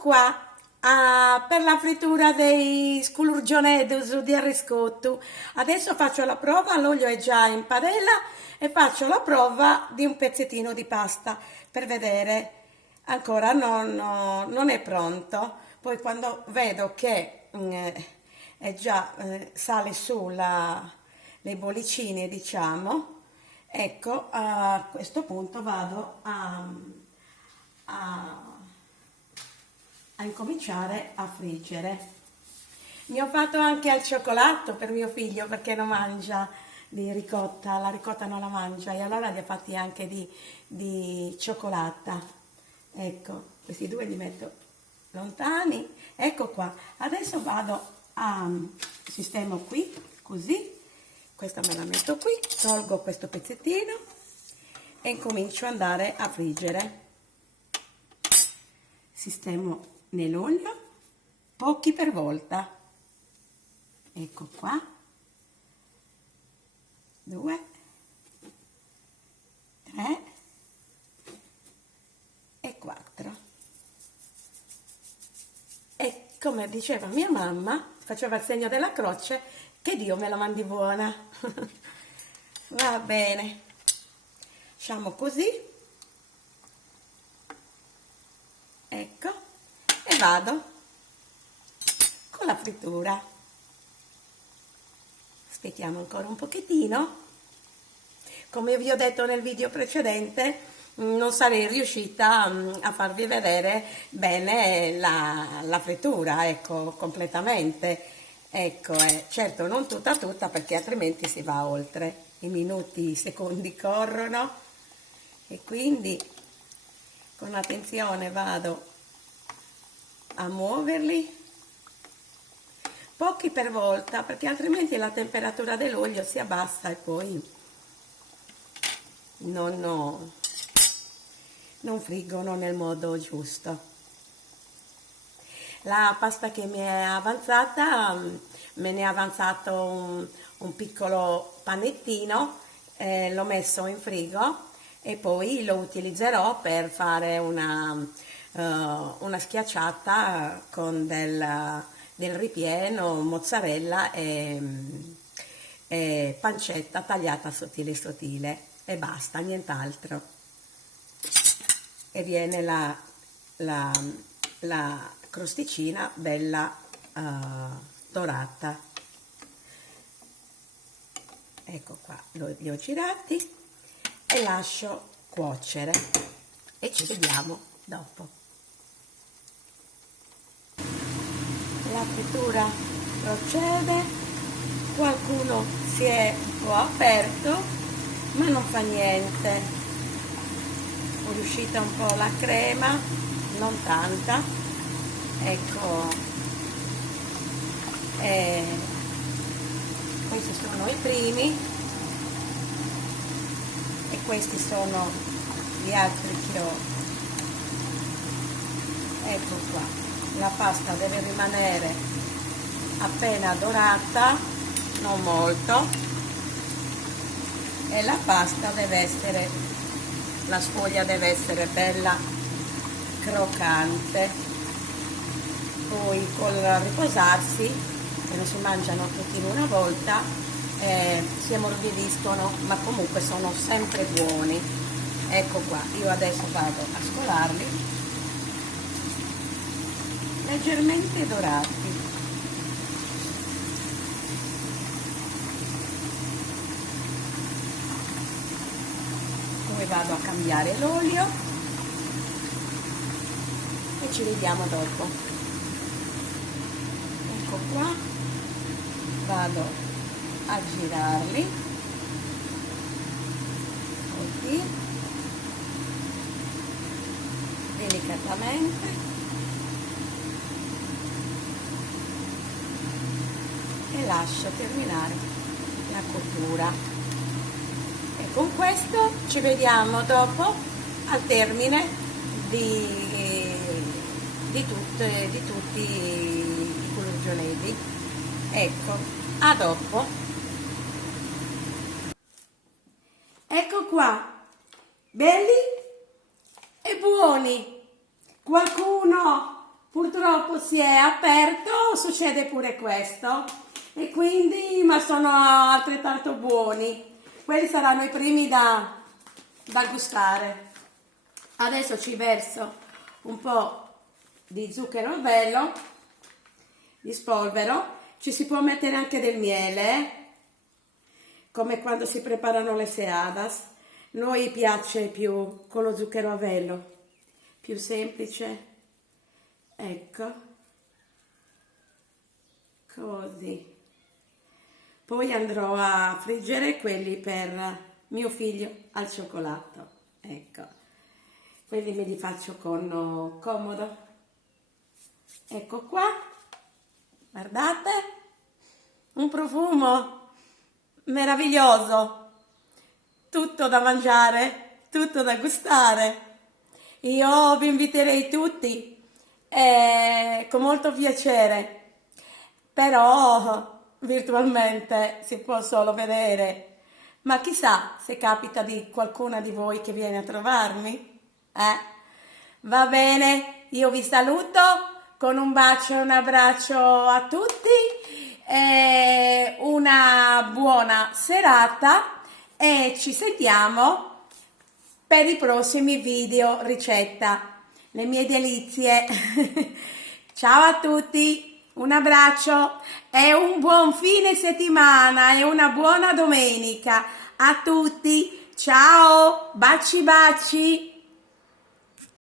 qua per la frittura dei scurgionedus di arriscotto. Adesso faccio la prova, l'olio è già in padella e faccio la prova di un pezzettino di pasta per vedere. Ancora non è pronto. Poi quando vedo che è già sale su le bollicine, diciamo, ecco, a questo punto vado a incominciare a friggere. Ne ho fatto anche al cioccolato per mio figlio perché non mangia di ricotta, la ricotta non la mangia, e allora li ho fatti anche di cioccolata. Ecco, questi due li metto lontani. Ecco qua. Adesso vado a sistemo qui, così. Questa me la metto qui, tolgo questo pezzettino e incomincio ad andare a friggere. Sistemo nell'olio, pochi per volta. Ecco qua. 2, 3 e 4. E come diceva mia mamma, faceva il segno della croce, che Dio me la mandi buona. Va bene. Facciamo così. Ecco. E vado con la frittura. Aspettiamo ancora un pochettino. Come vi ho detto nel video precedente, non sarei riuscita a farvi vedere bene la frittura, ecco, completamente. Ecco, certo non tutta perché altrimenti si va oltre. I minuti, i secondi corrono e quindi con attenzione vado a muoverli. Pochi per volta, perché altrimenti la temperatura dell'olio si abbassa e poi non friggono nel modo giusto. La pasta che mi è avanzata, me ne è avanzato un piccolo panettino, l'ho messo in frigo e poi lo utilizzerò per fare una schiacciata con del ripieno, mozzarella e pancetta tagliata sottile e basta, nient'altro. E viene la crosticina bella dorata. Ecco qua, li ho girati e lascio cuocere e ci vediamo dopo. La frittura procede, qualcuno si è un po' aperto, ma non fa niente. È uscita un po' la crema, non tanta, ecco, questi sono i primi e questi sono gli altri che ho. Ecco qua. La pasta deve rimanere appena dorata, non molto, e la pasta deve essere, la sfoglia deve essere bella croccante. Poi col riposarsi, se non si mangiano tutti in una volta, si ammorbidiscono, ma comunque sono sempre buoni. Ecco qua, io adesso vado a scolarli leggermente dorati. Poi vado a cambiare l'olio e ci vediamo dopo. Ecco qua, vado a girarli così delicatamente e lascio terminare la cottura. E con questo ci vediamo dopo al termine di tutti i culurgionesi. Ecco, a dopo. Ecco qua, belli e buoni. Qualcuno purtroppo si è aperto, succede pure questo, e quindi, ma sono altrettanto buoni. Quelli saranno i primi da gustare. Adesso ci verso un po' di zucchero a velo, di spolvero. Ci si può mettere anche del miele, come quando si preparano le seadas. Noi piace più con lo zucchero a velo, più semplice. Ecco, così. Poi andrò a friggere quelli per mio figlio al cioccolato. Ecco, quelli me li faccio con comodo. Ecco qua, guardate, un profumo meraviglioso, tutto da mangiare, tutto da gustare. Io vi inviterei tutti, con molto piacere, però virtualmente si può solo vedere, ma chissà se capita di qualcuna di voi che viene a trovarmi. Va bene, io vi saluto con un bacio e un abbraccio a tutti, una buona serata e ci sentiamo per i prossimi video ricetta, le mie delizie. Ciao a tutti, un abbraccio e un buon fine settimana e una buona domenica a tutti. Ciao, baci baci.